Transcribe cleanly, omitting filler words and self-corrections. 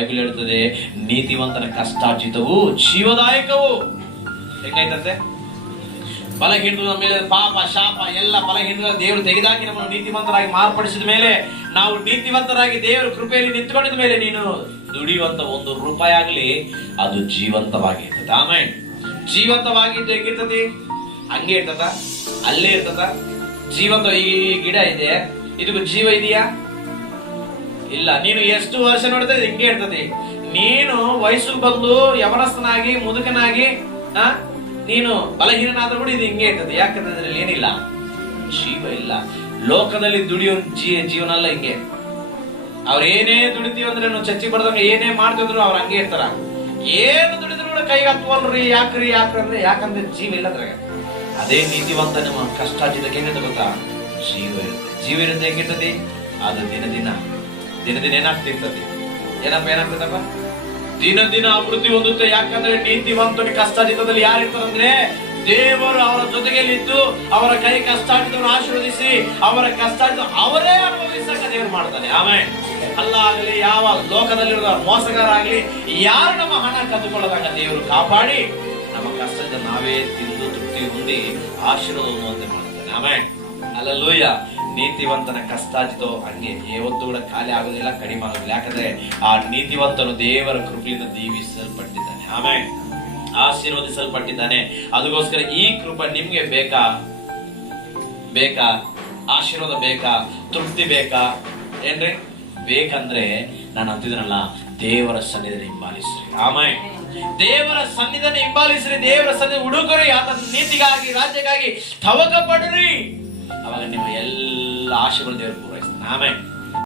Bible ಹೇಳುತ್ತದೆ, ನೀತಿವಂತನ ಕಷ್ಟಾರ್ಜಿತವು ಜೀವದಾಯಕವು. ಹೆಂಗಾಯ್ತಂತೆ? ಬಲಹೀನದ ಮೇಲೆ ಪಾಪ ಶಾಪ ಎಲ್ಲ ಬಲಹೀನದ ದೇವರು ತೆಗೆದಾಕಿ ನಮ್ಮನ್ನು ನೀತಿವಂತರಾಗಿ ಮಾರ್ಪಡಿಸಿದ ಮೇಲೆ, ನಾವು ನೀತಿವಂತರಾಗಿ ದೇವರ ಕೃಪೆಯಲ್ಲಿ ನಿಂತ್ಕೊಂಡಿದ ಮೇಲೆ, ನೀನು ದುಡಿಯುವಂತ 1 ರೂಪಾಯಿ ಆಗಲಿ ಅದು ಜೀವಂತವಾಗಿರ್ತದೆ. ಆಮೇಲೆ ಜೀವಂತವಾಗಿದ್ದು ಹೆಂಗಿರ್ತದೆ? ಹಂಗೆ ಇರ್ತದ? ಅಲ್ಲೇ ಇರ್ತದ? ಜೀವಂತ ಈ ಗಿಡ ಇದೆ, ಇದಕ್ಕೂ ಜೀವ ಇದೆಯಾ? ಇಲ್ಲ. ನೀನು ಎಷ್ಟು ವರ್ಷ ನೋಡಿದ್ರೆ ಹಿಂಗೆ ಇರ್ತದೆ. ನೀನು ವಯಸ್ಸಿಗೆ ಬಂದು ಯವನಸ್ಥನಾಗಿ ಮುದುಕನಾಗಿ ನೀನು ಬಲಹೀನನಾದ್ರೂ ಕೂಡ ಇದು ಹಿಂಗೆ ಇರ್ತದೆ. ಯಾಕಂದ್ರೆ ಅದ್ರಲ್ಲಿ ಏನಿಲ್ಲ, ಜೀವ ಇಲ್ಲ. ಲೋಕದಲ್ಲಿ ದುಡಿಯೋ ಜೀವನ ಅಲ್ಲ ಹಿಂಗೆ. ಅವ್ರ ಏನೇ ದುಡಿತೀವಿ ಅಂದ್ರೆ ಚಚ್ಚಿ ಬಡ್ದಂಗ ಏನೇ ಮಾಡ್ತಿದ್ರು ಅವ್ರು ಹಂಗೆ ಇರ್ತಾರ. ಏನು ದುಡಿದ್ರು ಕೂಡ ಕೈಗೆ ಹತ್ವಲ್ರಿ. ಯಾಕ್ರಿ ಅಂದ್ರೆ ಯಾಕಂದ್ರೆ ಜೀವ ಇಲ್ಲ ಅದ್ರಾಗ. ಅದೇ ನೀತಿವಂತ ನಮ್ಮ ಕಷ್ಟಾರ್ಜಿತಕ್ಕೆ ಏನಿದೆ ಗೊತ್ತಾ? ಜೀವ ಇರುತ್ತೆ. ಜೀವ ಇರುತ್ತೆ. ಹೆಂಗಿರ್ತದೆ ಅದು? ದಿನ ದಿನ ಏನಾಗ್ತಿರ್ತದೆ? ಏನಾಗ್ತದಪ್ಪ? ದಿನ ಅಭಿವೃದ್ಧಿ ಹೊಂದುತ್ತೆ. ಯಾಕಂದ್ರೆ ನೀತಿವಂತನ ಕಷ್ಟಾರ್ಜಿತದಲ್ಲಿ ಯಾರಿರ್ತಾರಂದ್ರೆ ದೇವರು ಅವರ ಜೊತೆಗೆಲ್ಲಿದ್ದು ಅವರ ಕೈ ಕಷ್ಟಾರ್ಜಿತವನ್ನು ಆಶೀರ್ವದಿಸಿ ಅವರ ಕಷ್ಟಾರ್ಜಿತ ಅವರೇ ಅನುಭವಿಸಕ ದೇವರು ಮಾಡ್ತಾನೆ. ಆಮೇಲೆ ಅಲ್ಲ ಆಗಲಿ ಯಾವ ಲೋಕದಲ್ಲಿರುವ ಮೋಸಗಾರ ಆಗಲಿ ಯಾರು ನಮ್ಮ ಹಣ ಕದ್ದುಕೊಳ್ಳದಾಗ ದೇವರು ಕಾಪಾಡಿ ನಮ್ಮ ಕಷ್ಟದ ನಾವೇ ತಿಂದು ತೃಪ್ತಿ ಹೊಂದಿ ಆಶೀರ್ವಾದ ಹೊಂದುವಂತೆ ಮಾಡ್ತಾನೆ. ಆಮೇಲೆ ಅಲ್ಲೂಯ್ಯ. ನೀತಿವಂತನ ಕಷ್ಟಾರ್ಜಿತ ಹಂಗೆ ಯಾವತ್ತೂ ಕೂಡ ಖಾಲಿ ಆಗೋದಿಲ್ಲ, ಕಡಿಮೆ ಆಗೋದಿಲ್ಲ. ಯಾಕಂದ್ರೆ ಆ ನೀತಿವಂತನು ದೇವರ ಕೃಪೆಯಿಂದ ದೀವಿಸಲ್ಪಟ್ಟಿದ್ದಾನೆ. ಆಮೇಲೆ ಆಶೀರ್ವದಿಸಲ್ಪಟ್ಟಿದ್ದಾನೆ. ಅದಕ್ಕೋಸ್ಕರ ಈ ಕೃಪೆ ನಿಮ್ಗೆ ಬೇಕಾ? ಆಶೀರ್ವಾದ ಬೇಕಾ? ತೃಪ್ತಿ ಬೇಕಾ? ಏನ್ರಿ ಬೇಕಂದ್ರೆ ನಾನು ಅಂತಿದ್ದೀನಲ್ಲ, ದೇವರ ಸನ್ನಿಧಿಯನ್ನು ಹಿಂಬಾಲಿಸ್ರಿ. ಆಮೇಲೆ ದೇವರ ಸನ್ನಿಧಿಯನ್ನು ಹಿಂಬಾಲಿಸ್ರಿ. ದೇವರ ಸನ್ನಿಧಿ ಹುಡುಗರಿ. ಆತನ ನೀತಿಗಾಗಿ, ರಾಜ್ಯಕ್ಕಾಗಿ ತವಕ ಪಡ್ರಿ. ಅವಾಗ ನಿಮ್ಮ ಎಲ್ಲ ಆಶೆಗಳು ದೇವರು ಪೂರೈಸ್ತಾನೆ. ಆಮೇಲೆ